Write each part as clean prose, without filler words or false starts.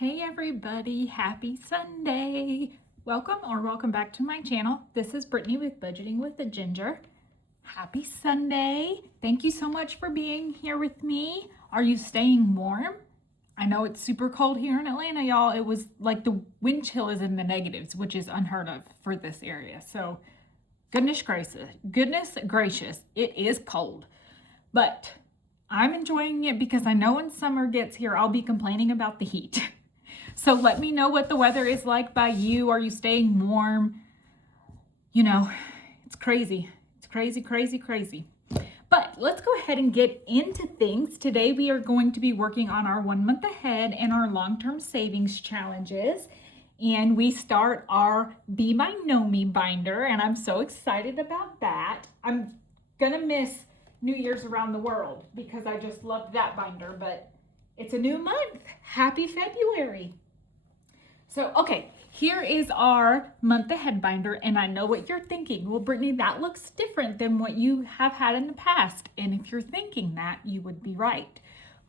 Hey everybody, happy Sunday. Welcome back to my channel. This is Brittany with Budgeting with a Ginger. Happy Sunday. Thank you so much for being here with me. Are you staying warm? I know it's super cold here in Atlanta, y'all. It was like the wind chill is in the negatives, which is unheard of for this area. So goodness gracious, it is cold. But I'm enjoying it because I know when summer gets here, I'll be complaining about the heat. So let me know what the weather is like by you. Are you staying warm? You know, it's crazy. It's crazy. But let's go ahead and get into things. Today we are going to be working on our 1 month ahead and our long-term savings challenges. And we start our Be My Nomi binder, and I'm so excited about that. I'm gonna miss New Year's Around the World because I just loved that binder, but it's a new month. Happy February. So, okay, here is our month ahead binder, and I know what you're thinking. Well, Brittany, that looks different than what you have had in the past. And if you're thinking that, you would be right.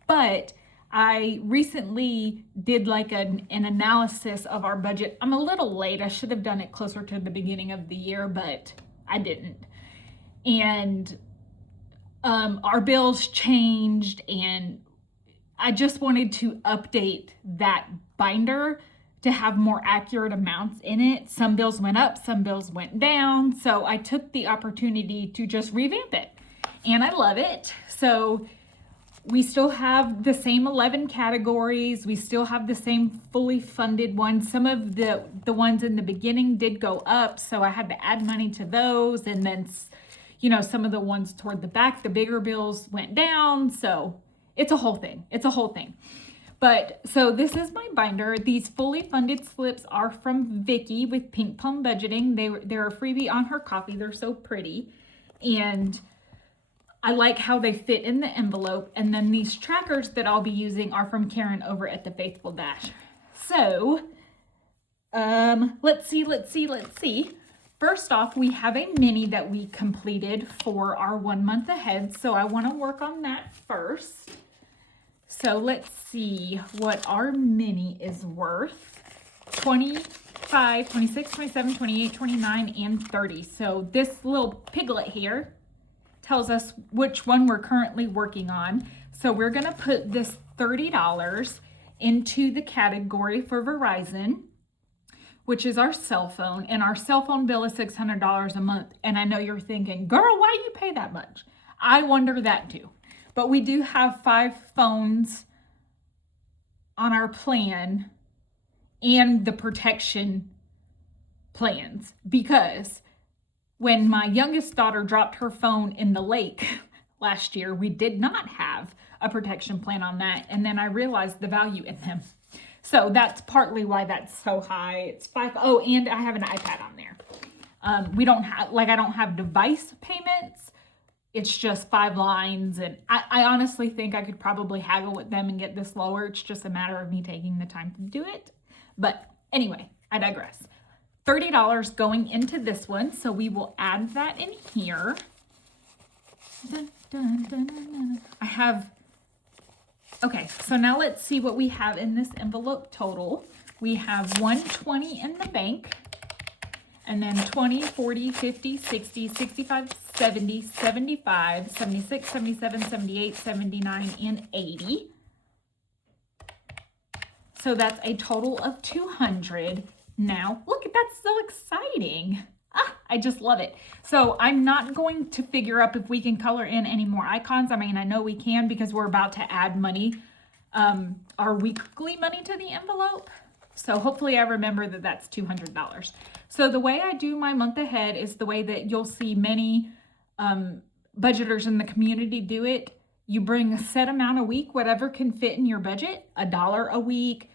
But I recently did like an analysis of our budget. I'm a little late. I should have done it closer to the beginning of the year, but I didn't. And our bills changed, and I just wanted to update that binder to have more accurate amounts in it. Some bills went up, some bills went down. So I took the opportunity to just revamp it, and I love it. So we still have the same 11 categories. We still have the same fully funded ones. Some of the ones in the beginning did go up, so I had to add money to those. And then, you know, some of the ones toward the back, the bigger bills went down. So it's a whole thing. But so this is my binder. These fully funded slips are from Vicky with Pink Plum Budgeting. They're a freebie on her copy. They're so pretty. And I like how they fit in the envelope. And then these trackers that I'll be using are from Karen over at the Faithful Dash. So let's see. First off, we have a mini that we completed for our 1 month ahead. So I want to work on that first. So let's see what our mini is worth. 25, 26, 27, 28, 29, and 30. So this little piglet here tells us which one we're currently working on. So we're gonna put this $30 into the category for Verizon, which is our cell phone. And our cell phone bill is $600 a month. And I know you're thinking, girl, why do you pay that much? I wonder that too. But we do have 5 phones on our plan and the protection plans, because when my youngest daughter dropped her phone in the lake last year, we did not have a protection plan on that. And then I realized the value in them. So that's partly why that's so high. It's 5. Oh, and I have an iPad on there. We don't have, I don't have device payments. It's just 5 lines, and I honestly think I could probably haggle with them and get this lower. It's just a matter of me taking the time to do it. But anyway, I digress. $30 going into this one, so we will add that in here. Okay, so now let's see what we have in this envelope total. We have $120 in the bank, and then 20, 40, 50, 60, 65, 70, 75, 76, 77, 78, 79, and 80. So that's a total of 200. Now, look, that's so exciting. I just love it. So I'm not going to figure out if we can color in any more icons. I mean, I know we can because we're about to add money, our weekly money to the envelope. So hopefully I remember that that's $200. So the way I do my month ahead is the way that you'll see many budgeters in the community do it. You bring a set amount a week, whatever can fit in your budget, $1 a week,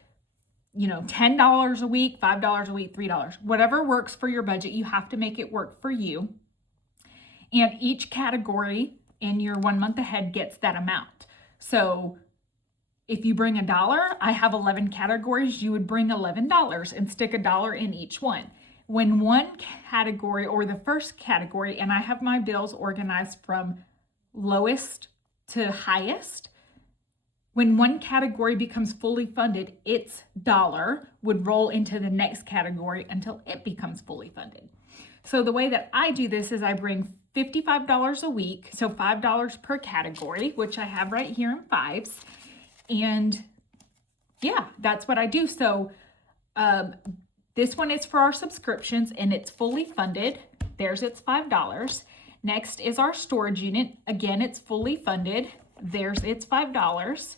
you know, $10 a week, $5 a week, $3, whatever works for your budget. You have to make it work for you. And each category in your 1 month ahead gets that amount. So if you bring $1, I have 11 categories. You would bring $11 and stick $1 in each one. When one category, or the first category, and I have my bills organized from lowest to highest, when one category becomes fully funded, its dollar would roll into the next category until it becomes fully funded. So the way that I do this is I bring $55 a week, so $5 per category, which I have right here in fives. And yeah, that's what I do. So this one is for our subscriptions and it's fully funded. There's its $5. Next is our storage unit. Again, it's fully funded. There's its $5.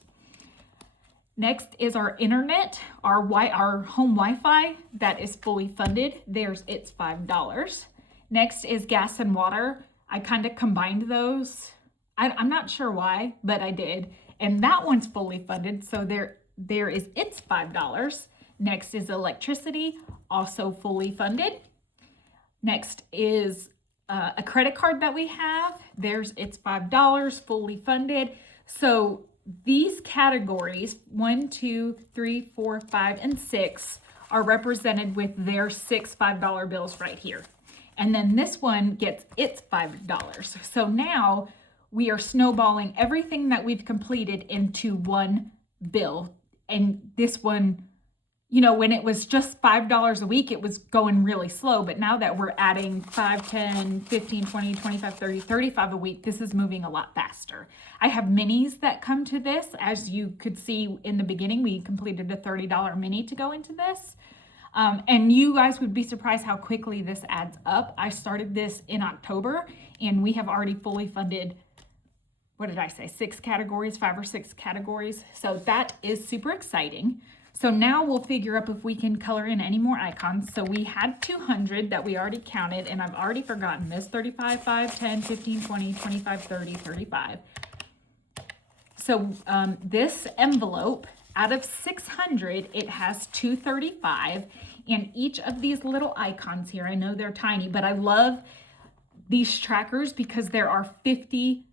Next is our internet, our home Wi-Fi that is fully funded. There's its $5. Next is gas and water. I kind of combined those. I'm not sure why, but I did. And that one's fully funded, so there is its $5. Next is electricity, also fully funded. Next is a credit card that we have. There's its $5, fully funded. So these categories, 1, 2, 3, 4, 5, and 6, are represented with their 6 $5 bills right here. And then this one gets its $5. So now we are snowballing everything that we've completed into one bill. And this one, you know, when it was just $5 a week, it was going really slow. But now that we're adding 5, 10, 15, 20, 25, 30, 35 a week, this is moving a lot faster. I have minis that come to this. As you could see in the beginning, we completed a $30 mini to go into this. And you guys would be surprised how quickly this adds up. I started this in October and we have already fully funded, what did I say, 6 categories, 5 or 6 categories. So that is super exciting. So now we'll figure up if we can color in any more icons. So we had 200 that we already counted, and I've already forgotten this: 35, 5, 10, 15, 20, 25, 30, 35. So this envelope, out of 600, it has 235, and each of these little icons here, I know they're tiny, but I love these trackers because there are 50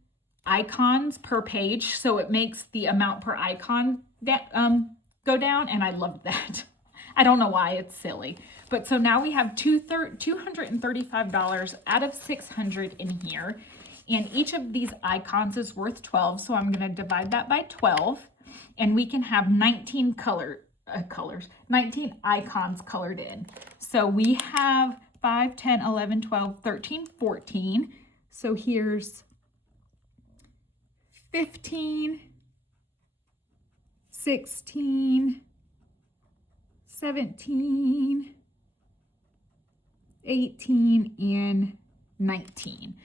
icons per page, so it makes the amount per icon that go down, and I love that. I don't know why, it's silly. But so now we have $235 out of 600 in here, and each of these icons is worth 12, so I'm going to divide that by 12, and we can have 19 19 icons colored in. So we have 5, 10, 11, 12, 13, 14. So here's 15, 16, 17, 18, and 19.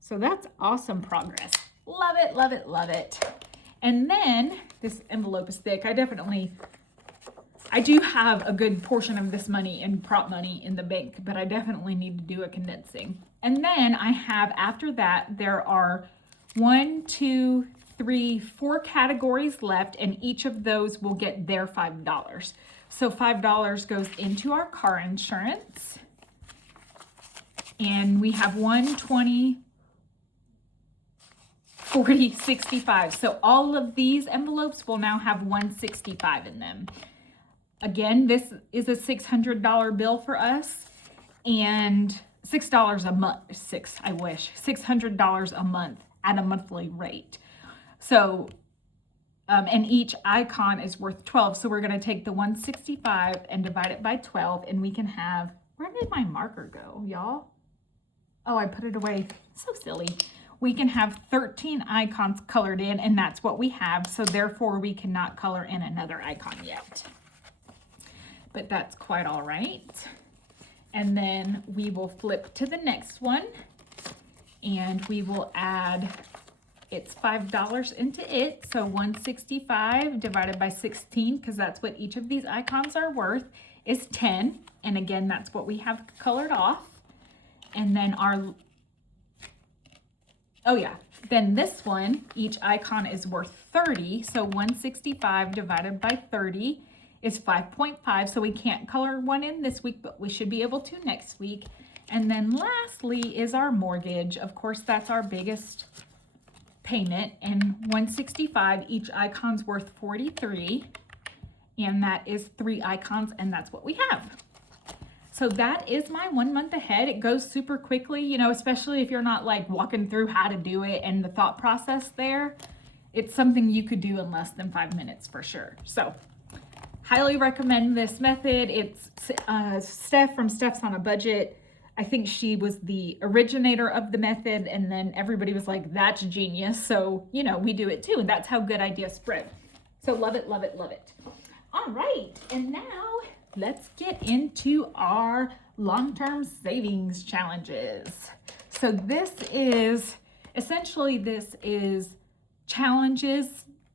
So that's awesome progress. Love it, love it, love it. And then this envelope is thick. I do have a good portion of this money in prop money in the bank, but I definitely need to do a condensing. And then I have, after that, there are 1, 2, 3, 4 categories left, and each of those will get their $5. So $5 goes into our car insurance, and we have 1, 20, 40, 65. So all of these envelopes will now have 165 in them. Again, this is a $600 bill for us, and $6 a month. $600 a month at a monthly rate. So, and each icon is worth 12. So we're going to take the 165 and divide it by 12, and we can have, where did my marker go, y'all? Oh, I put it away. So silly. We can have 13 icons colored in, and that's what we have. So therefore we cannot color in another icon yet. But that's quite all right. And then we will flip to the next one, and we will add its $5 into it. So 165 divided by 16, because that's what each of these icons are worth, is 10. And again, that's what we have colored off. And then then this one, each icon is worth 30. So 165 divided by 30 is 5.5. So we can't color one in this week, but we should be able to next week. And then lastly is our mortgage. Of course, that's our biggest payment. And 165, each icon's worth 43. And that is 3 icons, and that's what we have. So that is my 1 month ahead. It goes super quickly, you know, especially if you're not like walking through how to do it and the thought process there. it's something you could do in less than 5 minutes for sure. So highly recommend this method. It's Steph from Steph's on a Budget. I think she was the originator of the method, and then everybody was like, that's genius. So, you know, we do it too. And that's how good ideas spread. So love it, love it, love it. All right. And now let's get into our long-term savings challenges. So this is challenges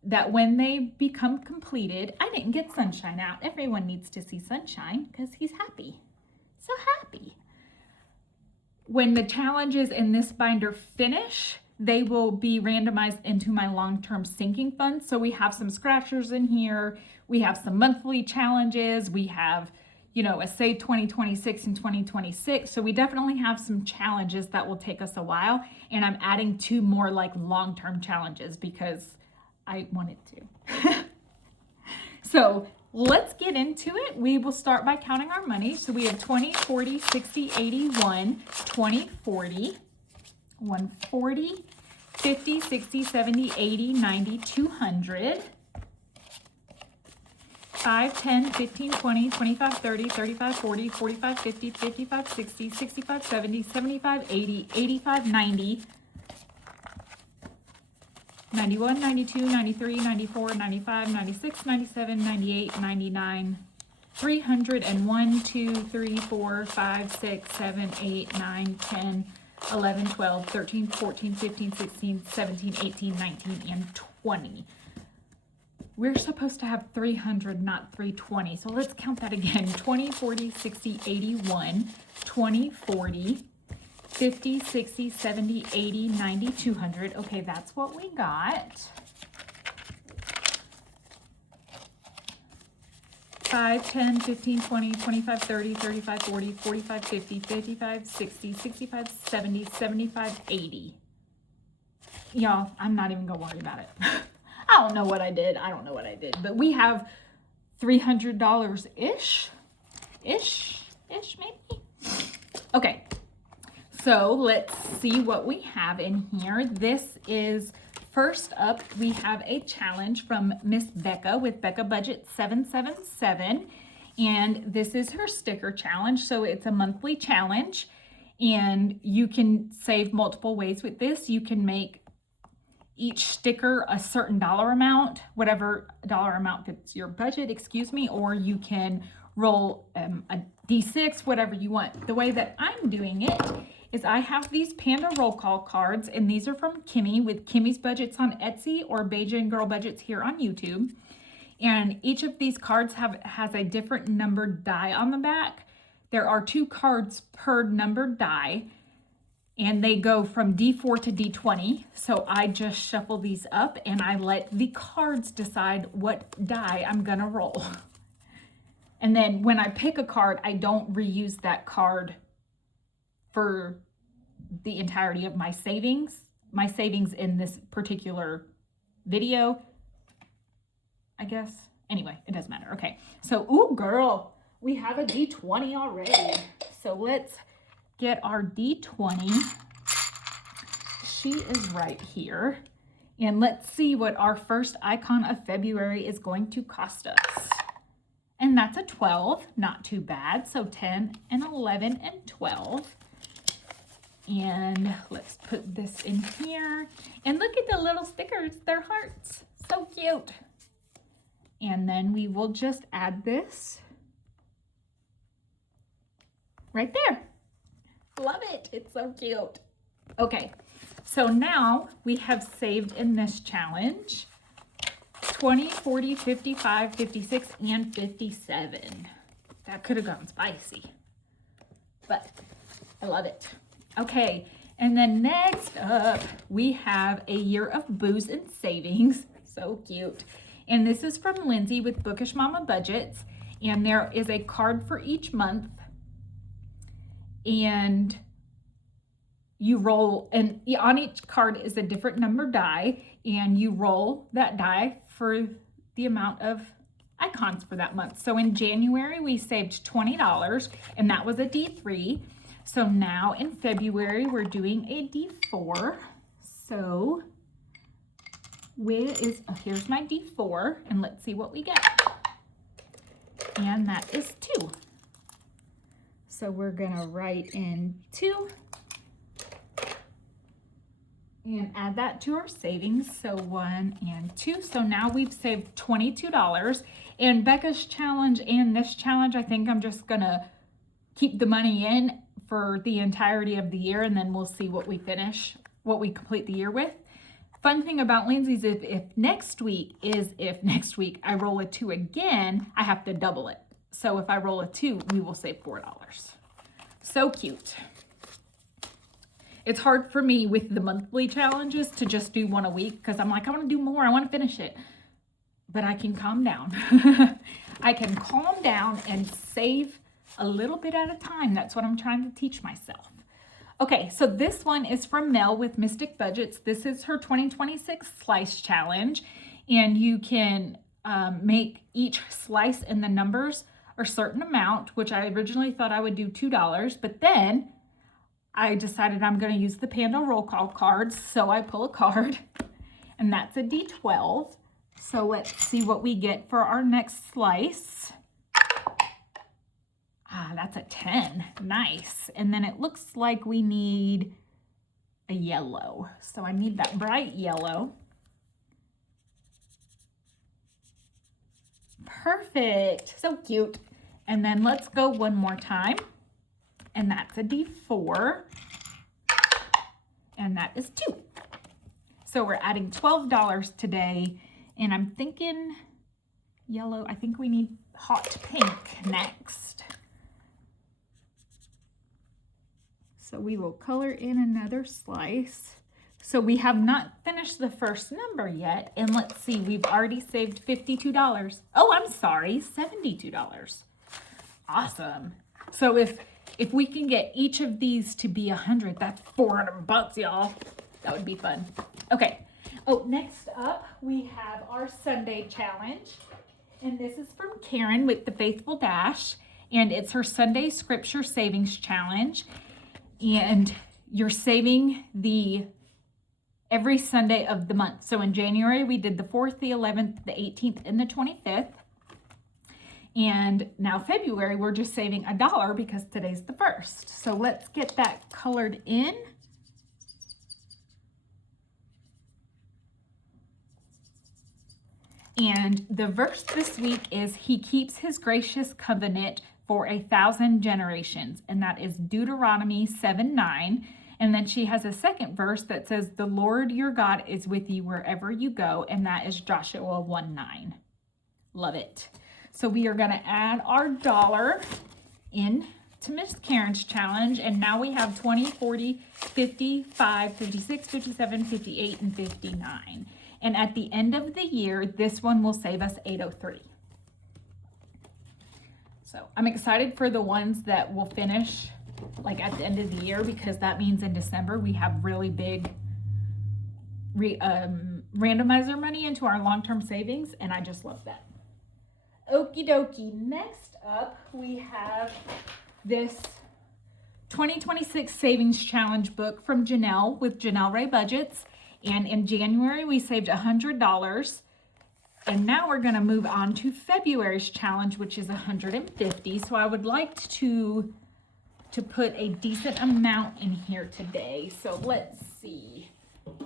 that when they become completed, I didn't get sunshine out. Everyone needs to see sunshine because he's happy. So happy. When the challenges in this binder finish, they will be randomized into my long-term sinking fund. So we have some scratchers in here. We have some monthly challenges. We have, you know, a Save 2026 and 2026. So we definitely have some challenges that will take us a while. And I'm adding 2 more like long-term challenges because I wanted to. So let's get into it. We will start by counting our money. So we have 20, 40, 60, 81, 20, 40, 140, 50, 60, 70, 80, 90, 200, 5, 10, 15, 20, 25, 30, 35, 40, 45, 50, 55, 60, 65, 70, 75, 80, 85, 90, 91, 92, 93, 94, 95, 96, 97, 98, 99, 301, 2, 3, 4, 5, 6, 7, 8, 9, 10, 11, 12, 13, 14, 15, 16, 17, 18, 19, and 20. We're supposed to have 300, not 320. So let's count that again. 20, 40, 60, 81, 20, 40, 50, 60, 70, 80, 90, 200. Okay, that's what we got. 5, 10, 15, 20, 25, 30, 35, 40, 45, 50, 55, 60, 65, 70, 75, 80. Y'all, I'm not even gonna worry about it. I don't know what I did. But we have $300-ish, maybe. Okay, so let's see what we have in here. This is, first up, we have a challenge from Miss Becca with Becca Budget 777. And this is her sticker challenge. So it's a monthly challenge. And you can save multiple ways with this. You can make each sticker a certain dollar amount, whatever dollar amount fits your budget, or you can roll a D6, whatever you want. The way that I'm doing it is I have these Panda roll call cards, and these are from Kimmy with Kimmy's Budgets on Etsy or Beijing Girl Budgets here on YouTube. And each of these cards has a different numbered die on the back. There are 2 cards per numbered die, and they go from D4 to D20. So I just shuffle these up and I let the cards decide what die I'm gonna roll. And then when I pick a card, I don't reuse that card for the entirety of my savings. My savings in this particular video, I guess. Anyway, it doesn't matter. Okay, so, ooh, girl, we have a D20 already. So let's get our D20. She is right here. And let's see what our first icon of February is going to cost us. And that's a 12, not too bad. So 10 and 11 and 12. And let's put this in here. And look at the little stickers, they're hearts. So cute. And then we will just add this right there. Love it, it's so cute. Okay, so now we have saved in this challenge 20, 40, 55, 56, and 57. That could have gone spicy, but I love it. Okay, and then next up, we have a year of booze and savings. So cute. And this is from Lindsay with Bookish Mama Budgets. And there is a card for each month. And you roll, and on each card is a different number die. And you roll that die for the amount of icons for that month. So in January, we saved $20, and that was a D3. So now in February, we're doing a D4. So here's my D4, and let's see what we get. And that is 2. So we're gonna write in 2 and add that to our savings. So 1 and 2. So now we've saved $22. And Becca's challenge and this challenge, I think I'm just gonna keep the money in for the entirety of the year, and then we'll see what we complete the year with. Fun thing about Lindsay's, if next week I roll a 2 again, I have to double it. So if I roll a 2, we will save $4. So cute. It's hard for me with the monthly challenges to just do 1 a week because I'm like, I want to do more. I want to finish it. But I can calm down. I can calm down and save a little bit at a time. That's what I'm trying to teach myself. Okay, so this one is from Mel with Mystic Budgets. This is her 2026 slice challenge. And you can make each slice in the numbers a certain amount, which I originally thought I would do $2. But then I decided I'm going to use the Panda roll call cards. So I pull a card, and that's a D12. So let's see what we get for our next slice. That's a 10. Nice. And then it looks like we need a yellow. So I need that bright yellow. Perfect. So cute. And then let's go one more time. And that's a D4. And that is 2. So we're adding $12 today. And I'm thinking yellow. I think we need hot pink next. So we will color in another slice. So we have not finished the first number yet. And let's see, we've already saved $52. Oh, I'm sorry, $72. Awesome. So if we can get each of these to be 100, that's $400, y'all. That would be fun. Okay. Oh, next up, we have our Sunday challenge. And this is from Karen with the Faithful Dash. And it's her Sunday Scripture Savings Challenge. And you're saving every Sunday of the month. So in January, we did the 4th, the 11th, the 18th, and the 25th. And now February, we're just saving $1 because today's the 1st. So let's get that colored in. And the verse this week is, He keeps His gracious covenant for 1,000 generations. And that is Deuteronomy 7:9. And then she has a second verse that says, the Lord your God is with you wherever you go. And that is Joshua 1:9. Love it. So we are going to add our $1 in to Miss Karen's challenge. And now we have 20, 40, 55, 56, 57, 58, and 59. And at the end of the year, this one will save us $803. So I'm excited for the ones that will finish like at the end of the year, because that means in December we have really big randomizer money into our long-term savings, and I just love that. Okie dokie. Next up, we have this 2026 Savings Challenge book from Janelle with Janelle Ray Budgets. And in January, we saved $100. And now we're going to move on to February's challenge, which is $150. So I would like to put a decent amount in here today. So let's see.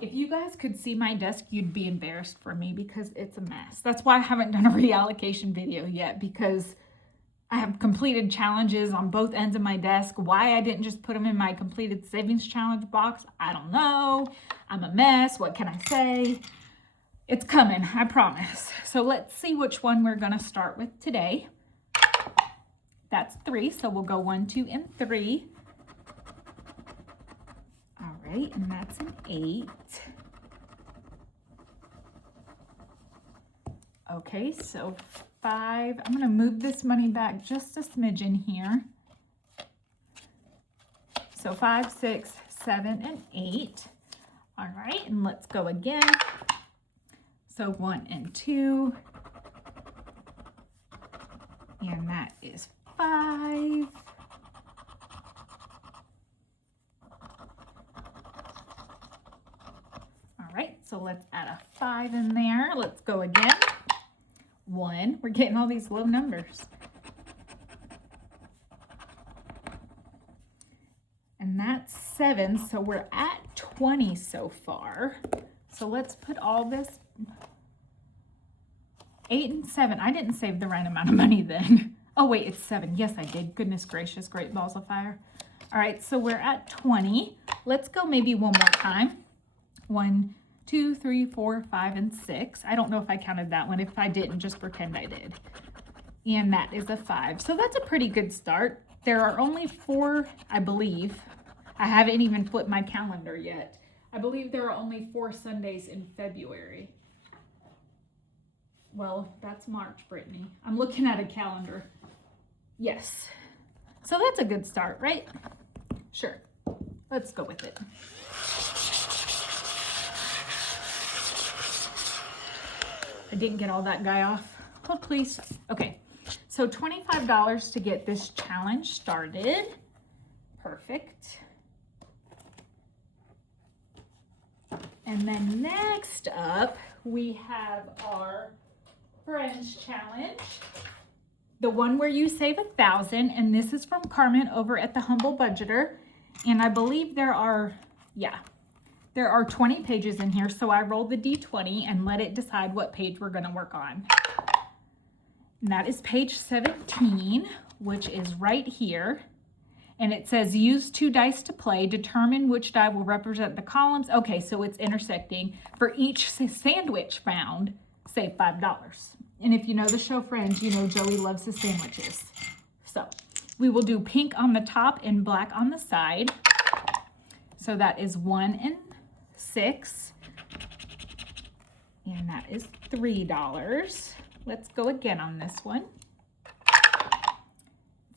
If you guys could see my desk, you'd be embarrassed for me because it's a mess. That's why I haven't done a reallocation video yet, because I have completed challenges on both ends of my desk. Why I didn't just put them in my completed savings challenge box, I don't know. I'm a mess. What can I say? It's coming, I promise. So let's see which one we're going to start with today. That's 3, so we'll go 1, 2, and 3. All right, and that's an 8. Okay, so 5. I'm going to move this money back just a smidgen here. So 5, 6, 7, and 8. All right, and let's go again. So 1 and 2. And that is 5. All right, so let's add a $5 5 in there. Let's go again. 1. We're getting all these low numbers. And that's 7, so we're at 20 so far. So let's put all this, 8 and 7. I didn't save the right amount of money then. Oh wait, it's 7. Yes, I did. Goodness gracious, great balls of fire. All right, so we're at 20. Let's go maybe one more time. 1, 2, 3, 4, 5, and 6. I don't know if I counted that one. If I didn't, just pretend I did. And that is a 5. So that's a pretty good start. There are only 4, I believe. I haven't even flipped my calendar yet. I believe there are only 4 Sundays in February. Well, that's March, Brittany. I'm looking at a calendar. Yes. So that's a good start, right? Sure. Let's go with it. I didn't get all that guy off. Oh, please. Okay. So $25 to get this challenge started. Perfect. And then next up, we have our Friends Challenge. The one where you save 1,000, and this is from Carmen over at the Humble Budgeter. And I believe there are 20 pages in here. So I rolled the D20 and let it decide what page we're gonna work on. And that is page 17, which is right here. And it says use 2 dice to play, determine which die will represent the columns. Okay, so it's intersecting. For each sandwich found, save $5. And if you know the show Friends, you know Joey loves his sandwiches. So we will do pink on the top and black on the side. So that is 1 and 6. And that is $3. Let's go again on this one.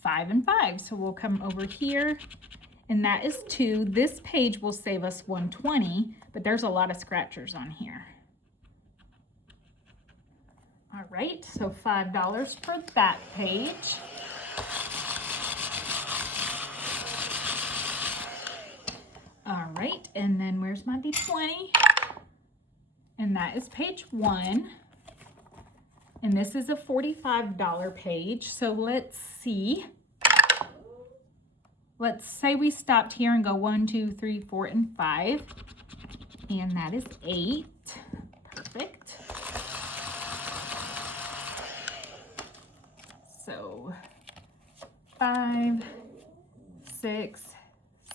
5 and 5. So we'll come over here, and that is 2. This page will save us $120, but there's a lot of scratchers on here. All right, so $5 for that page. All right, and then where's my D20? And that is page 1. And this is a $45 page. So let's see. Let's say we stopped here and go 1, 2, 3, 4, and 5. And that is 8. Perfect. So 5, 6,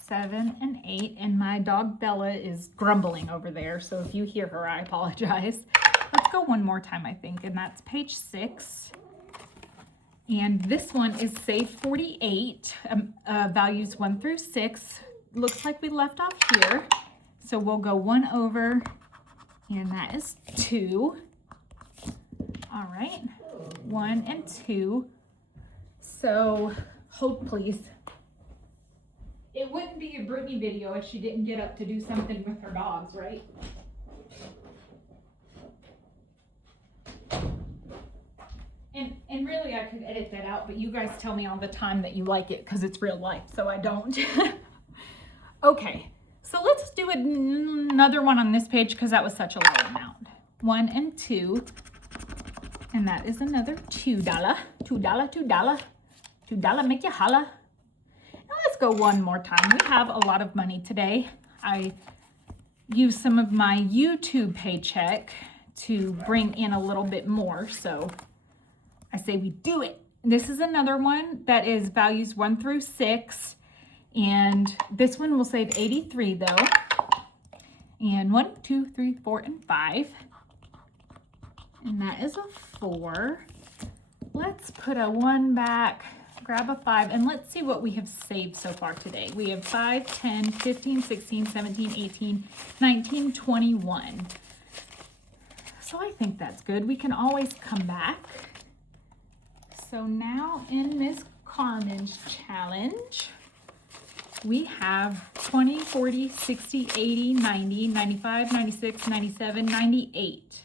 7, and 8. And my dog Bella is grumbling over there. So if you hear her, I apologize. Let's go one more time, I think, and that's page 6. And this one is save 48, values 1 through 6. Looks like we left off here. So we'll go 1 over, and that is 2. All right, 1 and 2. So hold please. It wouldn't be a Brittany video if she didn't get up to do something with her dogs, right? And really, I could edit that out, but you guys tell me all the time that you like it because it's real life, so I don't. Okay, so let's do another one on this page because that was such a low amount. 1 and 2, and that is another $2. $2 make you holla. Now let's go one more time. We have a lot of money today. I used some of my YouTube paycheck to bring in a little bit more, so I say we do it. This is another one that is values 1 through 6, and this one will save 83 though. And 1, 2, 3, 4, and 5, and that is a 4. Let's put a 1 back, grab a 5, and let's see what we have saved so far today. We have 5, 10, 15, 16, 17, 18, 19, 21. So I think that's good. We can always come back. So now in this Carmen's challenge, we have 20, 40, 60, 80, 90, 95, 96, 97, 98.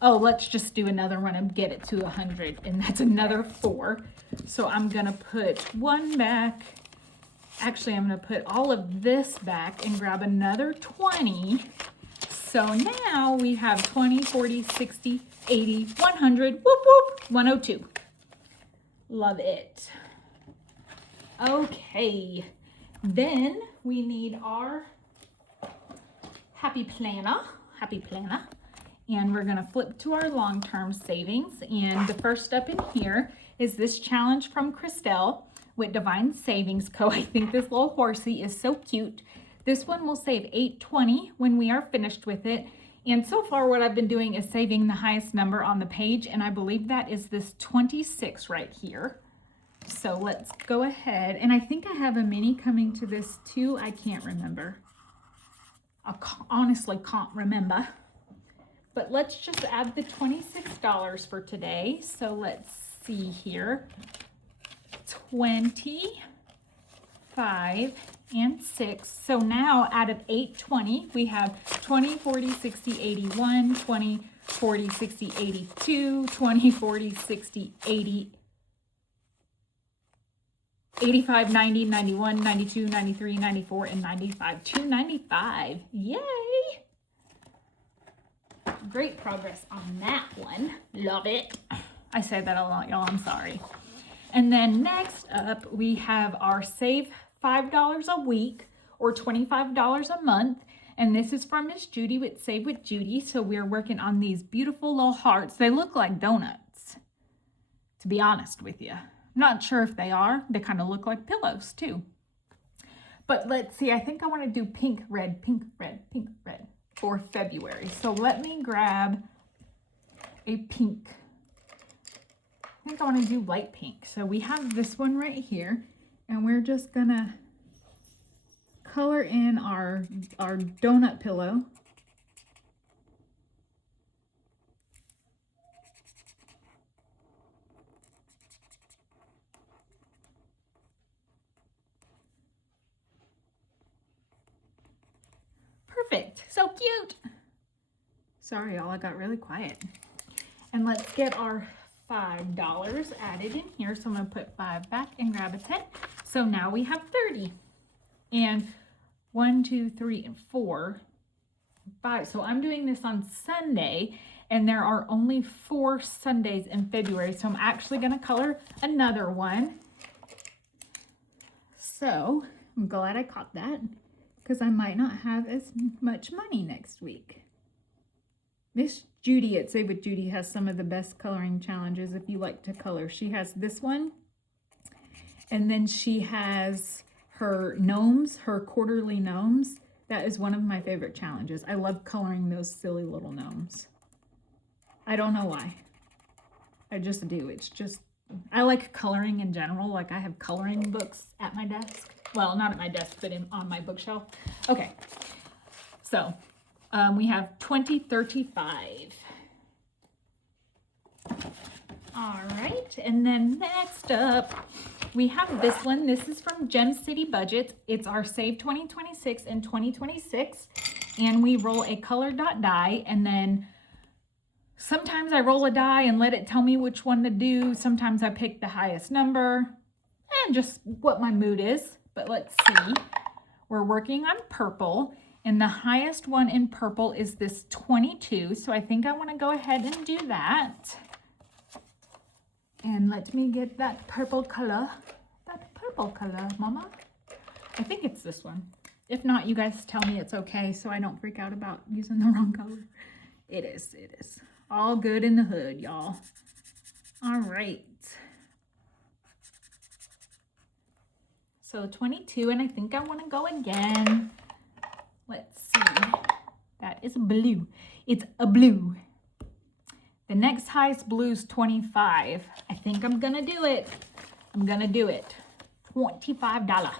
Oh, let's just do another one and get it to 100, and that's another 4. So I'm gonna put 1 back. Actually, I'm gonna put all of this back and grab another 20. So now we have 20, 40, 60, 80, 100, whoop, whoop, 102. Love it. Okay, then we need our happy planner, and we're gonna flip to our long-term savings. And the first step in here is this challenge from Christelle with Divine Savings Co. I think this little horsey is so cute. This one will save $8.20 when we are finished with it. And so far what I've been doing is saving the highest number on the page, and I believe that is this 26 right here. So let's go ahead, and I think I have a mini coming to this too. I can't remember. I honestly can't remember. But let's just add the $26 for today. So let's see here. 20, 5, and 6. So now out of 820, we have 20, 40, 60, 81, 20, 40, 60, 82, 20, 40, 60, 80, 85, 90, 91, 92, 93, 94, and 95. 295. Yay! Great progress on that one. Love it. I say that a lot, y'all. I'm sorry. And then next up, we have our Save $5 a week or $25 a month. And this is from Miss Judy with Save with Judy. So we're working on these beautiful little hearts. They look like donuts, to be honest with you. Not sure if they are. They kind of look like pillows too. But let's see. I think I want to do pink, red, pink, red, pink, red for February. So let me grab a pink. I think I want to do light pink. So we have this one right here, and we're just gonna color in our donut pillow. Perfect. So cute. Sorry, y'all, I got really quiet. And let's get our $5 added in here. So I'm going to put 5 back and grab a 10. So now we have 30. And 1, 2, 3, and 4, 5. So I'm doing this on Sunday, and there are only 4 Sundays in February. So I'm actually going to color another one. So I'm glad I caught that, because I might not have as much money next week. Miss Judy at Save with Judy has some of the best coloring challenges if you like to color. She has this one, and then she has her gnomes, her quarterly gnomes. That is one of my favorite challenges. I love coloring those silly little gnomes. I don't know why. I just do. It's just, I like coloring in general. Like, I have coloring books at my desk. Well, not at my desk, but on my bookshelf. Okay, so we have 2035. All right, and then next up, we have this one. This is from Gem City Budgets. It's our Save 2026 and 2026, and we roll a color dot die, and then sometimes I roll a die and let it tell me which one to do. Sometimes I pick the highest number, and just what my mood is. But let's see, we're working on purple, and the highest one in purple is this 22. So I think I want to go ahead and do that. And let me get that purple color, mama. I think it's this one. If not, you guys tell me it's okay, so I don't freak out about using the wrong color. It is. All good in the hood, y'all. All right. So 22, and I think I want to go again. Let's see. That is blue. It's a blue. The next highest blue is 25. I think I'm going to do it. $25.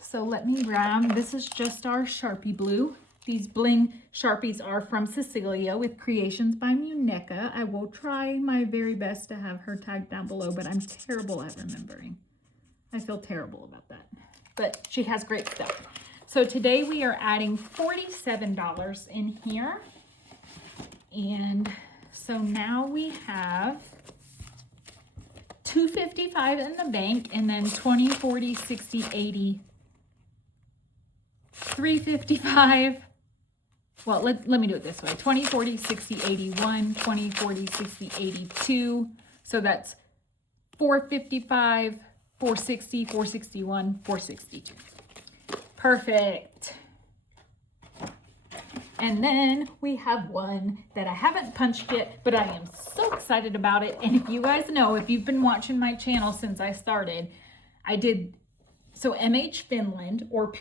So let me grab, this is just our Sharpie blue. These Bling Sharpies are from Cecilia with Creationsbymuneca. I will try my very best to have her tagged down below, but I'm terrible at remembering. I feel terrible about that, but she has great stuff. So today we are adding $47 in here. And so now we have $255 in the bank, and then 20, 40, 60, 80, $355, well, let me do it this way. 20, 40, 60, 81, 20, 40, 60, 82. So that's 455, 460, 461, 462. Perfect. And then we have one that I haven't punched yet, but I am so excited about it. And if you guys know, if you've been watching my channel since I started, I did, so MH Finland, or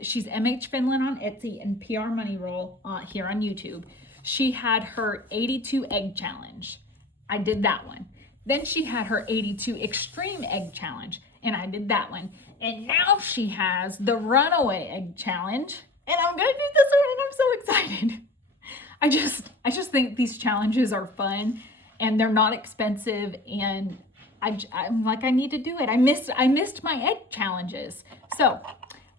she's MH Finland on Etsy and PR Money Roll here on YouTube. She had her 82 egg challenge. I did that one. Then she had her 82 extreme egg challenge, and I did that one. And now she has the runaway egg challenge. And I'm gonna do this one, and I'm so excited. I just think these challenges are fun, and they're not expensive, and I'm like, I need to do it. I missed my egg challenges. So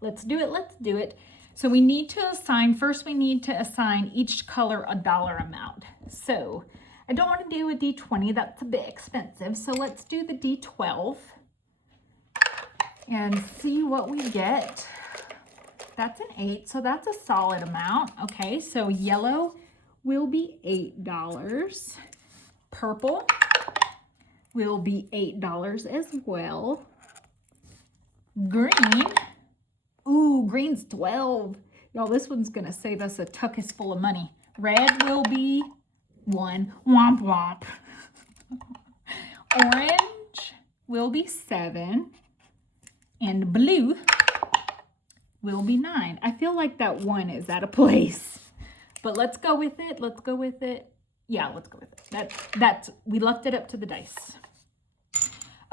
let's do it. So we need to assign, first we need to assign each color a dollar amount. So I don't want to do a D20, that's a bit expensive. So let's do the D12 and see what we get. That's an 8, so that's a solid amount. Okay, so yellow will be $8. Purple will be $8 as well. Green, ooh, green's 12. Y'all, this one's gonna save us a tuckus full of money. Red will be 1, womp womp. Orange will be 7, and blue will be 9. I feel like that 1 is out of place, but let's go with it. Yeah, let's go with it. That's we left it up to the dice.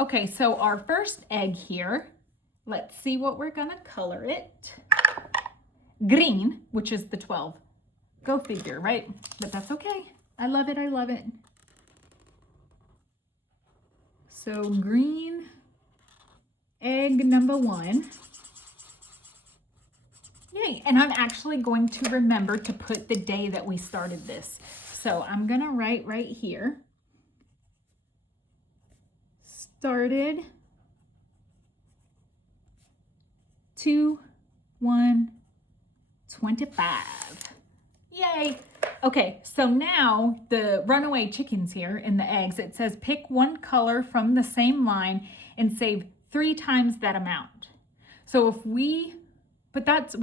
Okay, so our first egg here, let's see what we're gonna color it. Green, which is the 12. Go figure, right? But that's okay. I love it. So green egg number 1. Yay, and I'm actually going to remember to put the day that we started this. So I'm gonna write right here. Started 2/1/25. Yay. Okay, so now the runaway chickens here in the eggs, it says pick one color from the same line and save 3 times that amount. So if we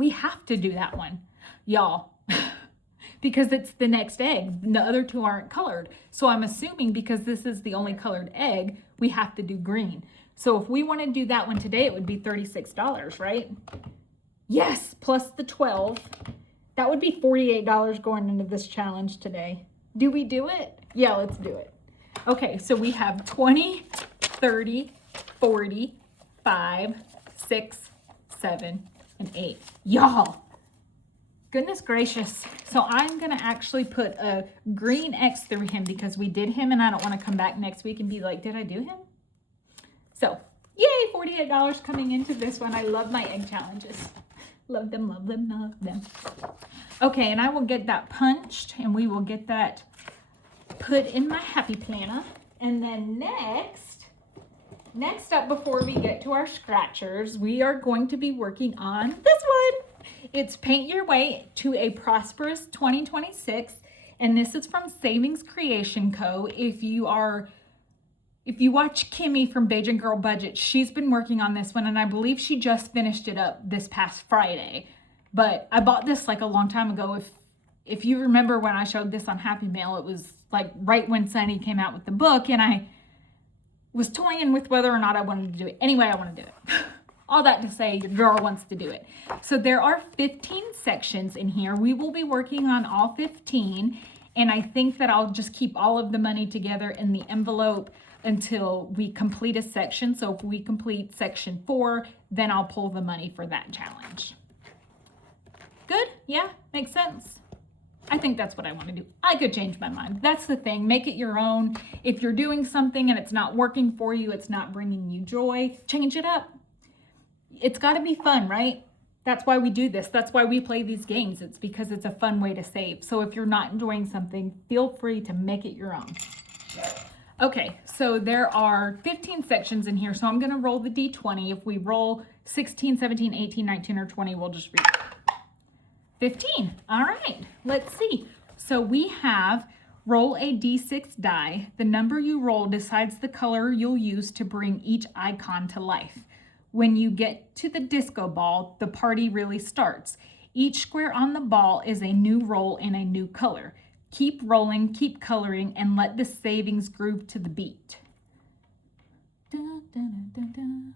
have to do that one, y'all, because it's the next egg. The other 2 aren't colored. So I'm assuming because this is the only colored egg, we have to do green. So if we want to do that one today, it would be $36, right? Yes, plus the 12. That would be $48 going into this challenge today. Do we do it? Yeah, let's do it. Okay, so we have 20, 30, 40, 5, 6, 7, and 8. Y'all, goodness gracious. So I'm gonna actually put a green X through him because we did him and I don't wanna come back next week and be like, did I do him? So, yay, $48 coming into this one. I love my egg challenges. Love them, love them, love them. Okay, and I will get that punched and we will get that put in my happy planner. And then next up, before we get to our scratchers, we are going to be working on this one. It's Paint Your Way to a Prosperous 2026. And this is from Savings Creation Co. If you watch Kimmy from Bajan Girl Budget, she's been working on this one, and I believe she just finished it up this past Friday. But I bought this like a long time ago. If you remember when I showed this on Happy Mail, it was like right when Sunny came out with the book, and I was toying with whether or not I wanted to do it. Anyway, I want to do it. All that to say, your girl wants to do it. So there are 15 sections in here. We will be working on all 15, and I think that I'll just keep all of the money together in the envelope until we complete a section. So if we complete section 4, then I'll pull the money for that challenge. Good? Yeah? Makes sense? I think that's what I want to do. I could change my mind. That's the thing. Make it your own. If you're doing something and it's not working for you, it's not bringing you joy, change it up. It's got to be fun, right? That's why we do this. That's why we play these games. It's because it's a fun way to save. So if you're not enjoying something, feel free to make it your own. Okay, so there are 15 sections in here. So I'm going to roll the D20. If we roll 16, 17, 18, 19, or 20, we'll just read it. 15. All right, let's see. So we have roll a d6 die. The number you roll decides the color you'll use to bring each icon to life. When you get to the disco ball, the party really starts. Each square on the ball is a new roll in a new color. Keep rolling, keep coloring, and let the savings groove to the beat. Dun, dun, dun, dun, dun.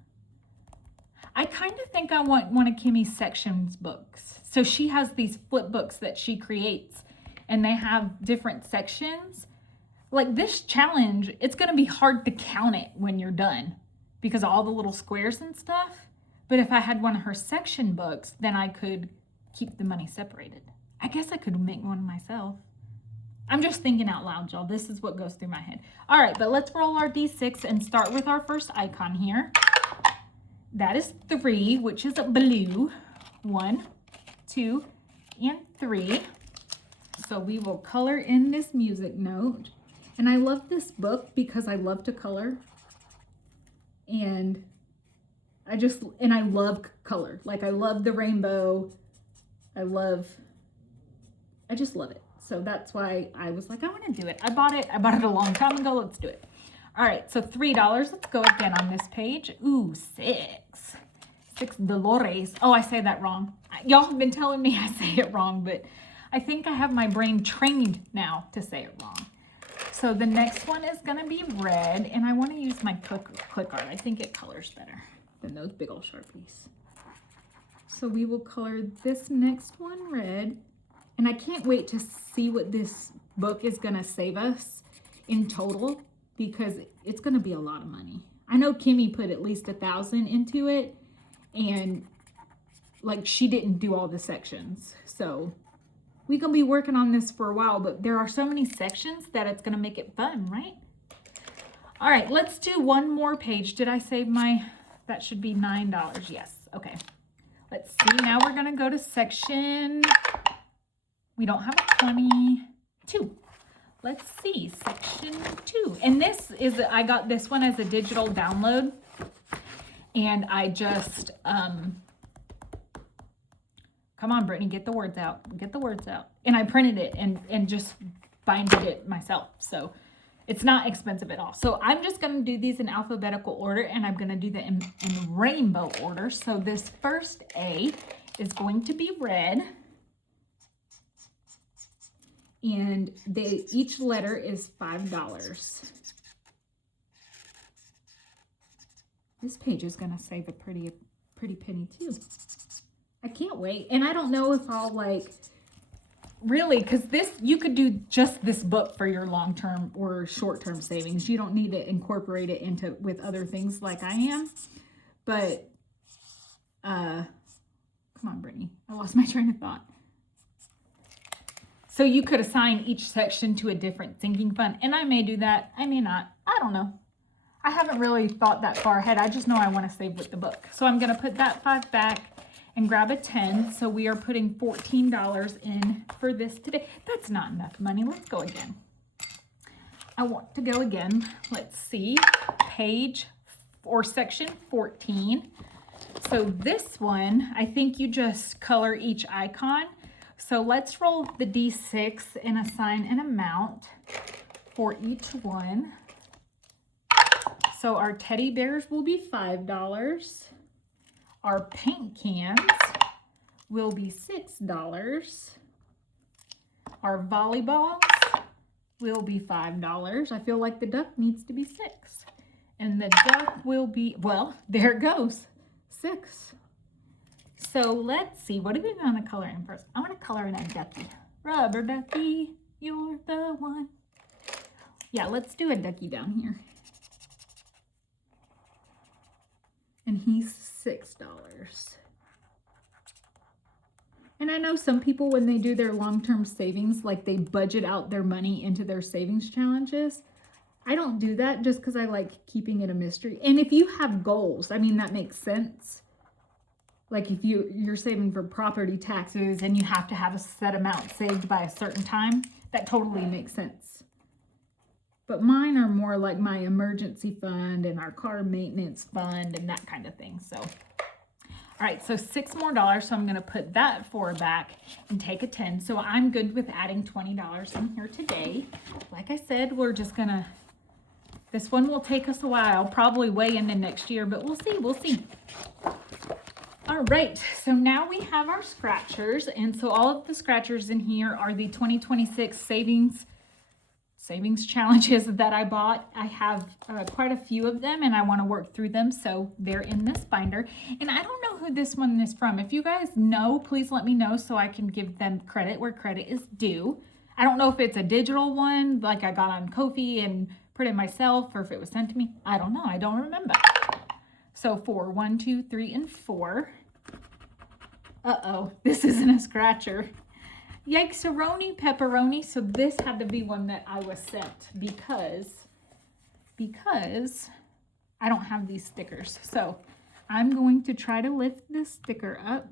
I kind of think I want one of Kimmy's sections books. So she has these flip books that she creates, and they have different sections. Like this challenge, it's going to be hard to count it when you're done because of all the little squares and stuff. But if I had one of her section books, then I could keep the money separated. I guess I could make one myself. I'm just thinking out loud, y'all. This is what goes through my head. All right, but let's roll our D6 and start with our first icon here. That is 3, which is a blue. 1, 2, and 3. So we will color in this music note. And I love this book because I love to color. And I love color. Like I love the rainbow. I just love it. So that's why I was like, I want to do it. I bought it a long time ago. Let's do it. All right, so $3. Let's go again on this page. Ooh, 6. 6 Dolores. Oh, I say that wrong. Y'all have been telling me I say it wrong, but I think I have my brain trained now to say it wrong. So the next one is going to be red, and I want to use my click art. I think it colors better than those big old Sharpies. So we will color this next one red. And I can't wait to see what this book is going to save us in total because it's going to be a lot of money. I know Kimmy put at least $1,000 into it and like she didn't do all the sections. So we're going to be working on this for a while, but there are so many sections that it's going to make it fun, right? All right, let's do one more page. Did I save that should be $9. Yes. Okay. Let's see. Now we're going to go to section... We don't have a 22. Let's see, section 2. And this is, I got this one as a digital download. And I just, come on, Brittany, get the words out. Get the words out. And I printed it and just binded it myself. So it's not expensive at all. So I'm just going to do these in alphabetical order. And I'm going to do them in rainbow order. So this first A is going to be red. And each letter is $5. This page is going to save a pretty penny too. I can't wait. And I don't know if I'll really, because you could do just this book for your long-term or short-term savings. You don't need to incorporate it with other things like I am. But, come on, Brittany. I lost my train of thought. So you could assign each section to a different sinking fund. And I may do that. I may not. I don't know. I haven't really thought that far ahead. I just know I want to save with the book. So I'm going to put that 5 back and grab a 10. So we are putting $14 in for this today. That's not enough money. Let's go again. I want to go again. Let's see. Page or section 14. So this one, I think you just color each icon. So let's roll the D6 and assign an amount for each one. So our teddy bears will be $5. Our paint cans will be $6. Our volleyballs will be $5. I feel like the duck needs to be $6. And the duck will be, well, there it goes, $6. So let's see, what do we want to color in first? I want to color in a ducky. Rubber ducky, you're the one. Yeah, let's do a ducky down here. And he's $6. And I know some people, when they do their long-term savings, like they budget out their money into their savings challenges. I don't do that just because I like keeping it a mystery. And if you have goals, I mean, that makes sense. Like if you're saving for property taxes and you have to have a set amount saved by a certain time, that totally makes sense. But mine are more like my emergency fund and our car maintenance fund and that kind of thing. So, All right, so $6 more, so I'm gonna put that 4 back and take a 10. So I'm good with adding $20 in here today. Like I said, we're just gonna, this one will take us a while, probably way into next year, but we'll see. All right, so now we have our scratchers, and so all of the scratchers in here are the 2026 savings challenges that I bought. I have quite a few of them, and I want to work through them, so they're in this binder. And I don't know who this one is from. If you guys know, please let me know so I can give them credit where credit is due. I don't know if it's a digital one like I got on Ko-fi and printed myself, or if it was sent to me. I don't know. I don't remember. So 4, 1, 2, 3, and 4. Uh-oh, this isn't a scratcher. Yikes-a-roni, pepperoni. So this had to be one that I was sent because I don't have these stickers. So I'm going to try to lift this sticker up.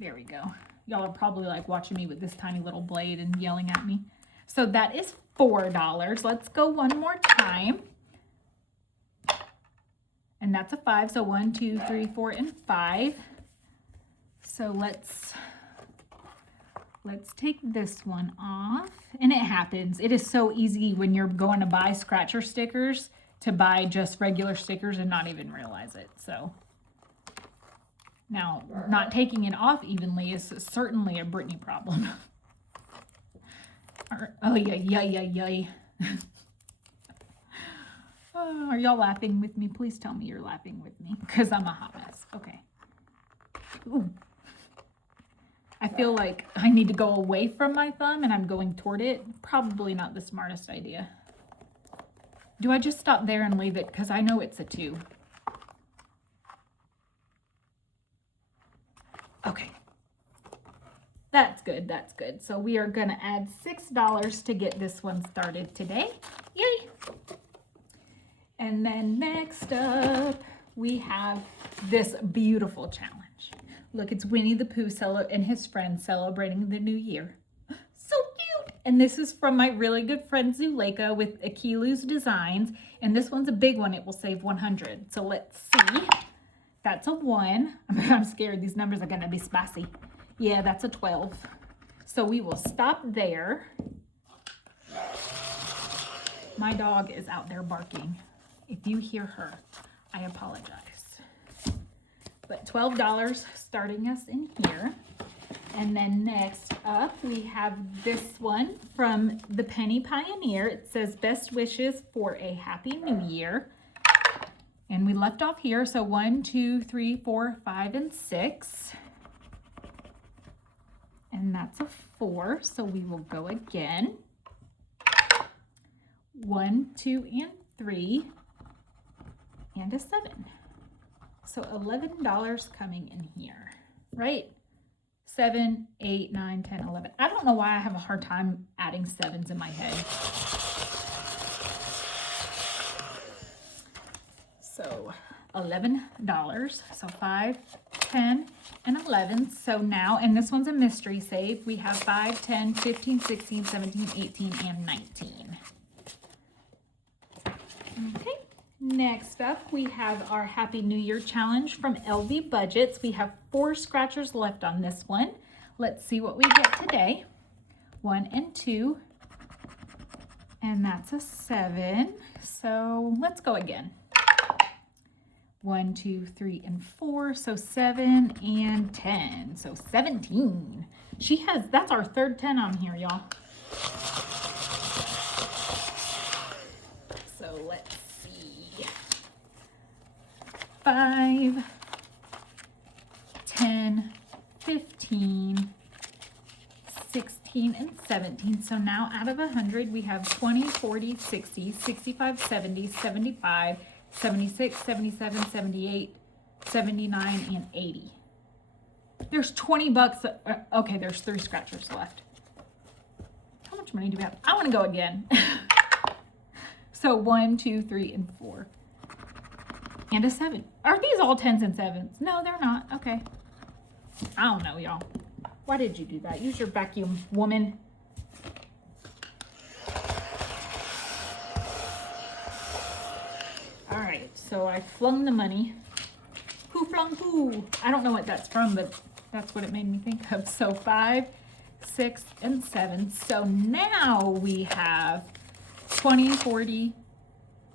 There we go. Y'all are probably like watching me with this tiny little blade and yelling at me. So that is $4. Let's go one more time. And that's a 5. So 1, 2, 3, 4, and 5. So let's take this one off. And it happens. It is so easy when you're going to buy scratcher stickers to buy just regular stickers and not even realize it. So now, not taking it off evenly is certainly a Brittany problem. Oh, yeah. Oh, are y'all laughing with me? Please tell me you're laughing with me, because I'm a hot mess. Okay. Ooh. I feel like I need to go away from my thumb, and I'm going toward it. Probably not the smartest idea. Do I just stop there and leave it? Because I know it's a 2. Okay. That's good. That's good. So we are going to add $6 to get this one started today. Yay! And then next up, we have this beautiful challenge. Look, it's Winnie the Pooh and his friends celebrating the new year. So cute! And this is from my really good friend Zuleika with Akilu's Designs. And this one's a big one. It will save 100. So let's see. That's a 1. I'm scared. These numbers are going to be spicy. Yeah, that's a 12. So we will stop there. My dog is out there barking. If you hear her, I apologize. But $12 starting us in here. And then next up, we have this one from the Penny Pioneer. It says, best wishes for a happy new year. And we left off here. So 1, 2, 3, 4, 5, and 6. And that's a 4. So we will go again. 1, 2, and 3. And a 7. So $11 coming in here, right? 7, 8, 9, 10, 11. I don't know why I have a hard time adding 7s in my head. So $11. So 5, 10, and 11. So now, and this one's a mystery save, we have 5, 10, 15, 16, 17, 18, and 19. Okay. Next up, we have our Happy New Year challenge from LV Budgets. We have 4 scratchers left on this one. Let's see what we get today. 1 and 2, and that's a 7. So let's go again. 1, 2, 3, and 4. So 7 and 10. So 17. That's our third 10 on here, y'all. So let's see. 5, 10, 15, 16, and 17. So now out of 100, we have 20, 40, 60, 65, 70, 75, 76, 77, 78, 79, and 80. There's 20 bucks. Okay, there's 3 scratchers left. How much money do we have? I want to go again. So 1, 2, 3, and 4. And a 7. Are these all 10s and 7s? No, they're not. Okay. I don't know, y'all. Why did you do that? Use your vacuum, woman. All right, so I flung the money. Who Ooh, I don't know what that's from, but that's what it made me think of. So 5, 6, and 7. So now we have 20, 40,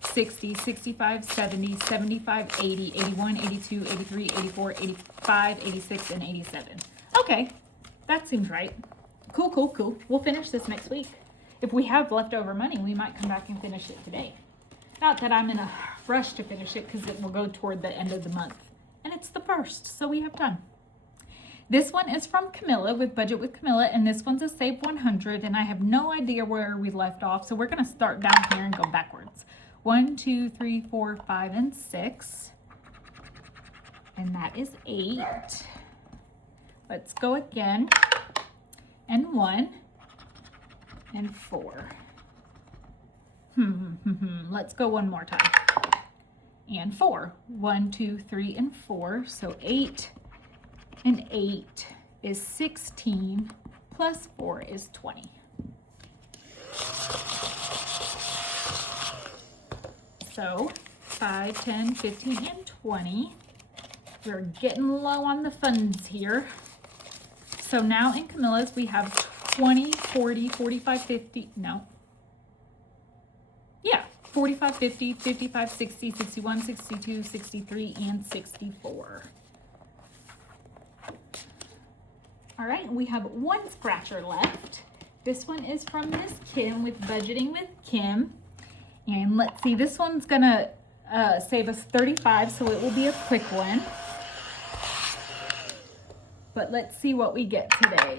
60, 65, 70, 75, 80, 81, 82, 83, 84, 85, 86, and 87. Okay, that seems right. Cool, cool, cool. We'll finish this next week. If we have leftover money, we might come back and finish it today. Not that I'm in a rush to finish it because it will go toward the end of the month. And it's the 1st, so we have time. This one is from Camilla with Budget with Camilla, and this one's a Save 100, and I have no idea where we left off, so we're going to start down here and go backwards. 1, 2, 3, 4, 5, and 6. And that is 8. Let's go again. And 1 and 4. Let's go one more time. And 4. 1, 2, 3, and 4. So 8 and 8 is 16 plus 4 is 20. So 5, 10, 15, and 20. We're getting low on the funds here. So now in Camilla's we have 20, 40, 45, 50, no. Yeah, 45, 50, 55, 60, 61, 62, 63, and 64. All right, we have one scratcher left. This one is from Miss Kim with Budgeting with Kim. And let's see, this one's gonna save us 35, so it will be a quick one. But let's see what we get today.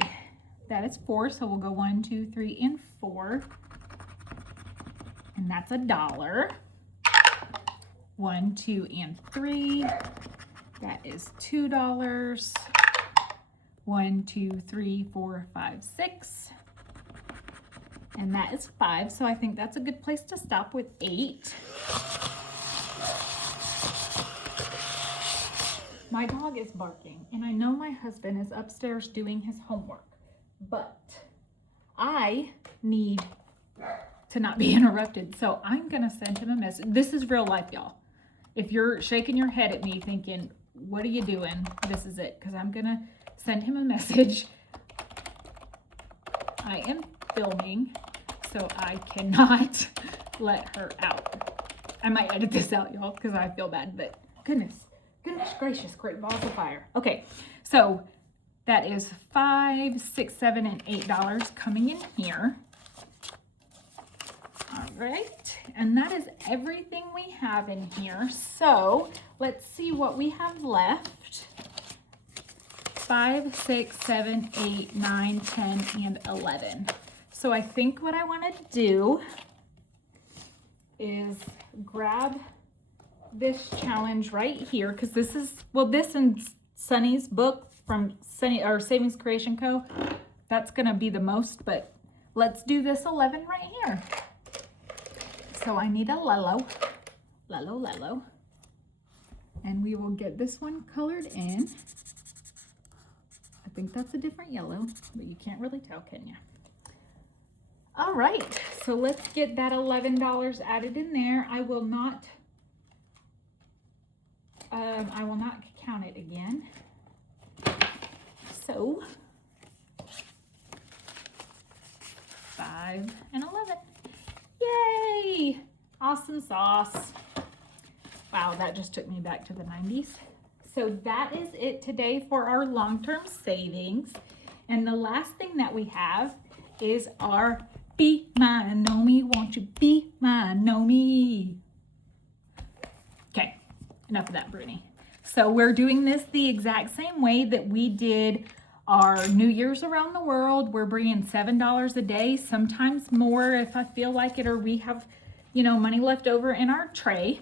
That is 4, so we'll go 1, 2, 3, and 4. And that's $1. 1, 2, and 3. That is $2. 1, 2, 3, 4, 5, 6. And that is 5, so I think that's a good place to stop with 8. My dog is barking, and I know my husband is upstairs doing his homework, but I need to not be interrupted, so I'm gonna send him a message. This is real life, y'all. If you're shaking your head at me thinking, what are you doing? This is it, because I'm gonna send him a message. I am filming, so I cannot let her out. I might edit this out, y'all, because I feel bad, but goodness gracious, great balls of fire. Okay, so that is $5, $6, $7, and $8 coming in here. All right, and that is everything we have in here. So let's see what we have left. 5, 6, 7, 8, 9, 10, and 11. So I think what I want to do is grab this challenge right here, because this is, well, this and Sunny's book from Sunny or Savings Creation Co. That's going to be the most, but let's do this 11 right here. So I need a Lello, and we will get this one colored in. I think that's a different yellow, but you can't really tell, can you? All right, so let's get that $11 added in there. I will not count it again. So 5 and 11. Yay! Awesome sauce. Wow, that just took me back to the 90s. So that is it today for our long-term savings. And the last thing that we have is our Be My Nomi. Won't you be my Nomi? Okay, enough of that, Brittany. So we're doing this the exact same way that we did our New Year's around the world. We're bringing $7 a day, sometimes more if I feel like it, or we have, money left over in our tray.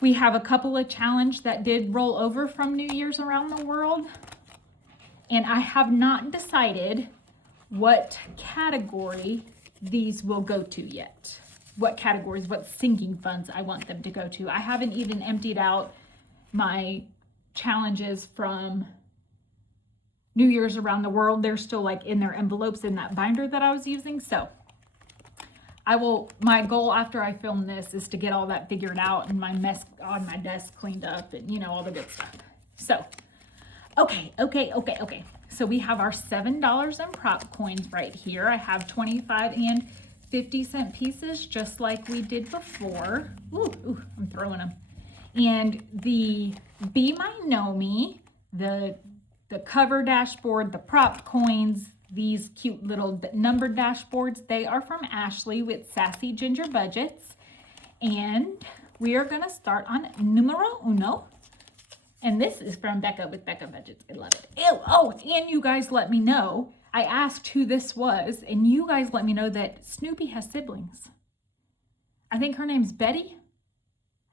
We have a couple of challenges that did roll over from New Year's around the world. And I have not decided what category these will go to yet. What categories, what sinking funds I want them to go to. I haven't even emptied out my challenges from New Year's around the world. They're still like in their envelopes in that binder that I was using. So my goal after I film this is to get all that figured out and my mess on my desk cleaned up and all the good stuff. So, okay. So we have our $7 in prop coins right here. I have 25 and 50-cent pieces, just like we did before. Ooh, I'm throwing them. And the Be My Nomi, the cover dashboard, the prop coins, these cute little numbered dashboards, they are from Ashley with Sassy Ginger Budgets. And we are gonna start on numero uno. And this is from Becca with Becca Budgets. I love it. Ew. Oh, and you guys let me know. I asked who this was, and you guys let me know that Snoopy has siblings. I think her name's Betty.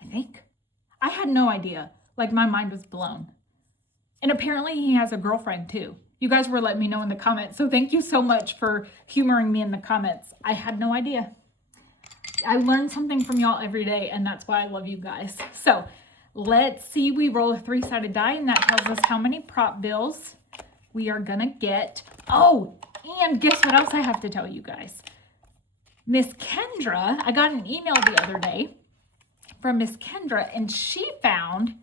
I think. I had no idea. Like, my mind was blown. And apparently he has a girlfriend too. You guys were letting me know in the comments. So thank you so much for humoring me in the comments. I had no idea. I learn something from y'all every day, and that's why I love you guys. So let's see. We roll a 3-sided die, and that tells us how many prop bills we are gonna get. Oh, and guess what else I have to tell you guys? Miss Kendra, I got an email the other day from Miss Kendra, and she found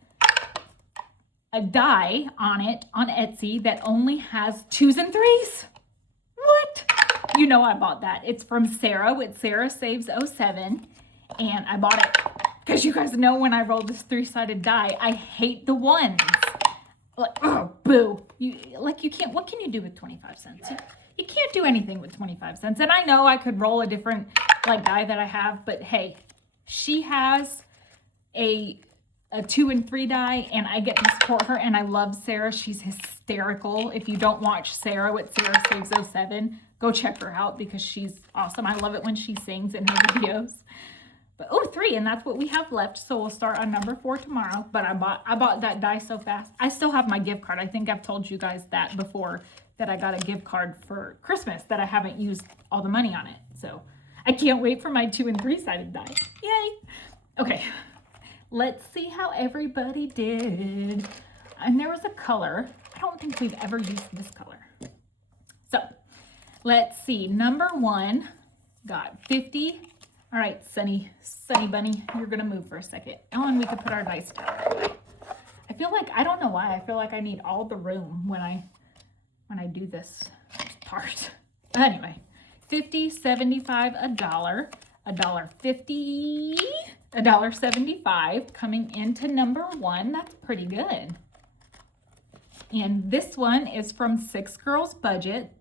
a die on it on Etsy that only has 2s and 3s. What? You know I bought that. It's from Sarah with Sarah Saves 07, and I bought it because you guys know when I roll this 3-sided die, I hate the ones. Like, oh, boo. You can't, what can you do with 25 cents? You can't do anything with 25 cents. And I know I could roll a different die that I have, but hey, she has a 2 and 3 die, and I get to support her, and I love Sarah. She's hysterical. If you don't watch Sarah with Sarah Saves 07, go check her out because she's awesome. I love it when she sings in her videos. But 3, and that's what we have left. So we'll start on number 4 tomorrow. But I bought that die so fast. I still have my gift card. I think I've told you guys that before, that I got a gift card for Christmas that I haven't used all the money on it. So I can't wait for my 2 and 3-sided die. Yay! Okay, let's see how everybody did. And there was a color. I don't think we've ever used this color. So let's see. Number 1 got 50. All right, Sunny Bunny, you're gonna move for a second. Oh, and we could put our dice down that way. I feel like, I don't know why, I feel like I need all the room when I do this part. But anyway, 50, 75, $1, $1.50, $1.75 coming into number 1. That's pretty good. And this one is from 6 Girls Budget.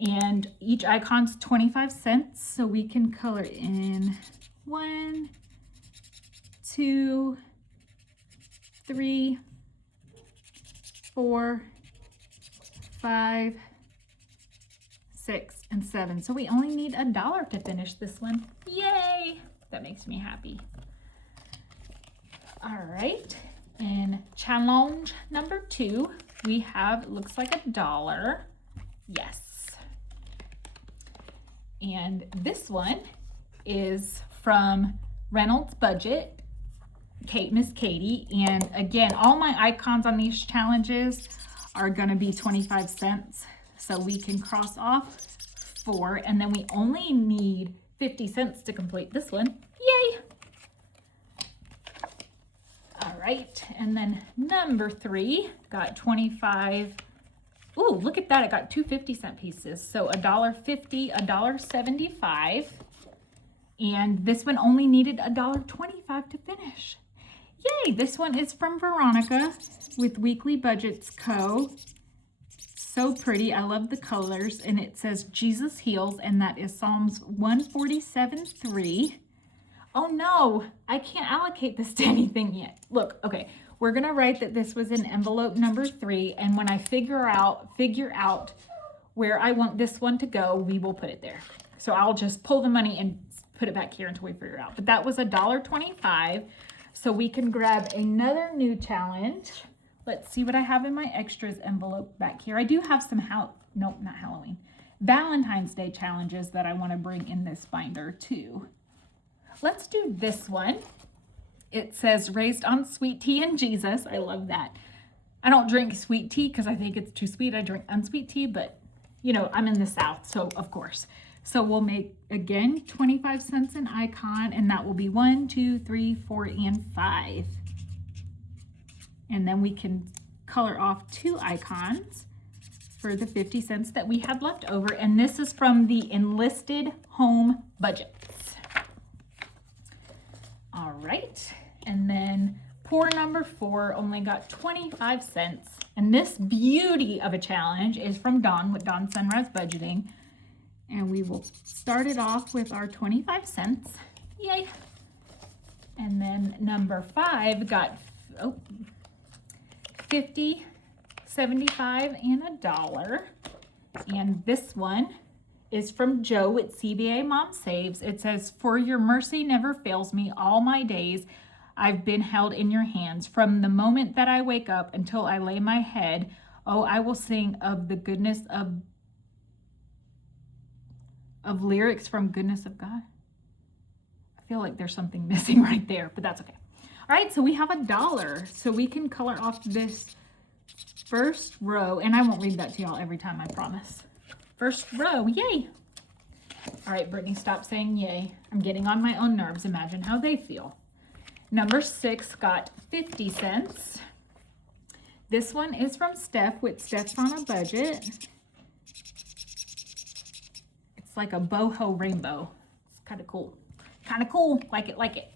And each icon's 25 cents. So we can color in 1, 2, 3, 4, 5, 6, and 7. So we only need $1 to finish this one. Yay! That makes me happy. All right. In challenge number 2, we have, it looks like $1. Yes. And this one is from Reynolds Budget, Miss Katie. And again, all my icons on these challenges are gonna be 25 cents. So we can cross off 4, and then we only need 50 cents to complete this one. Yay! All right, and then number 3 got 25. Ooh, look at that. I got 2 50-cent pieces. So $1.50, $1.75. And this one only needed $1.25 to finish. Yay! This one is from Veronica with Weekly Budgets Co. So pretty. I love the colors. And it says Jesus Heals, and that is Psalms 147:3. Oh no, I can't allocate this to anything yet. Look, okay. We're gonna write that this was in envelope number 3, and when I figure out where I want this one to go, we will put it there. So I'll just pull the money and put it back here until we figure it out. But that was $1.25, so we can grab another new challenge. Let's see what I have in my extras envelope back here. I do have some nope, not Halloween, Valentine's Day challenges that I want to bring in this binder too. Let's do this one. It says raised on sweet tea and Jesus. I love that. I don't drink sweet tea because I think it's too sweet. I drink unsweet tea, but you know, I'm in the South, so of course. So we'll make, again, 25 cents an icon, and that will be 1, 2, 3, 4, and 5. And then we can color off 2 icons for the 50 cents that we had left over. And this is from the Enlisted home budgets. All right. And then pour number 4 only got 25 cents. And this beauty of a challenge is from Dawn with Dawn Sunrise Budgeting. And we will start it off with our 25 cents. Yay. And then number 5 got 50, 75, and $1. And this one is from Joe at CBA Mom Saves. It says, "For your mercy never fails me all my days. I've been held in your hands. From the moment that I wake up until I lay my head, oh, I will sing of the goodness of lyrics from goodness of God." I feel like there's something missing right there, but that's okay. All right, so we have $1. So we can color off this first row, and I won't read that to y'all every time, I promise. First row, yay. All right, Brittany, stop saying yay. I'm getting on my own nerves. Imagine how they feel. Number 6 got 50 cents. This one is from Steph with Steph's on a Budget. It's like a boho rainbow. It's kind of cool. Kind of cool. Like it, like it.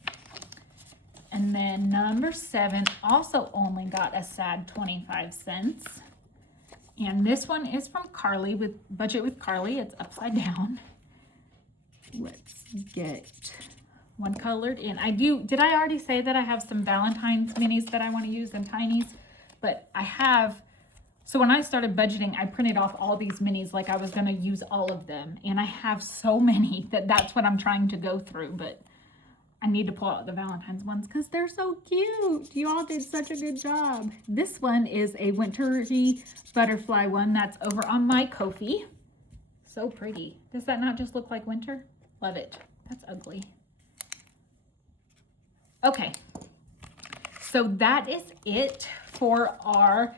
And then number 7 also only got a sad 25 cents. And this one is from Carly with Budget with Carly. It's upside down. Let's get one colored in. Did I already say that I have some Valentine's minis that I want to use and tinies? But I have, so when I started budgeting, I printed off all these minis like I was going to use all of them. And I have so many that's what I'm trying to go through. But I need to pull out the Valentine's ones because they're so cute. You all did such a good job. This one is a wintry butterfly one that's over on my Ko-fi. So pretty. Does that not just look like winter? Love it. That's ugly. Okay, so that is it for our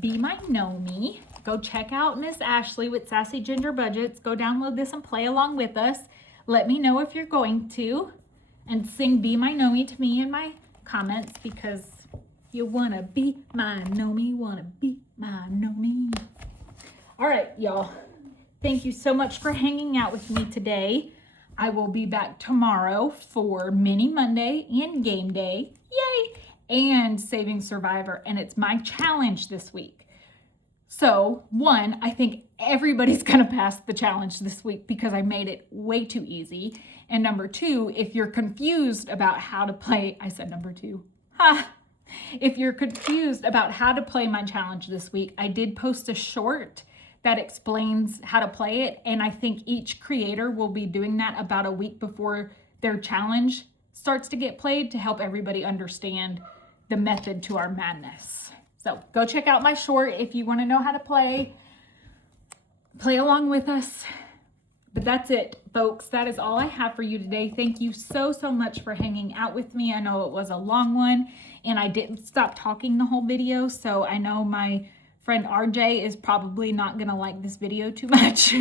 Be My Nomi. Go check out Miss Ashley with Sassy Ginger Budgets. Go download this and play along with us. Let me know if you're going to. And sing Be My Nomi to me in my comments because you want to be my Nomi, want to be my Nomi. All right, y'all. Thank you so much for hanging out with me today. I will be back tomorrow for Mini Monday and Game Day. Yay! And Saving Survivor. And it's my challenge this week. So, 1, I think everybody's going to pass the challenge this week because I made it way too easy. And number 2, if you're confused about how to play, I said number 2. Ha! If you're confused about how to play my challenge this week, I did post a short that explains how to play it. And I think each creator will be doing that about a week before their challenge starts to get played to help everybody understand the method to our madness. So go check out my short if you want to know how to play along with us. But that's it, folks. That is all I have for you today. Thank you so much for hanging out with me. I know it was a long one and I didn't stop talking the whole video. So I know my friend RJ is probably not going to like this video too much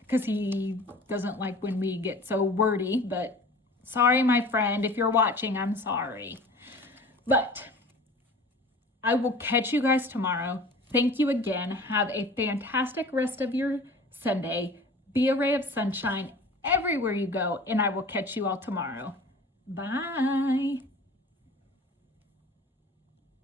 because he doesn't like when we get so wordy. But sorry, my friend. If you're watching, I'm sorry. But I will catch you guys tomorrow. Thank you again. Have a fantastic rest of your Sunday. Be a ray of sunshine everywhere you go, and I will catch you all tomorrow. Bye.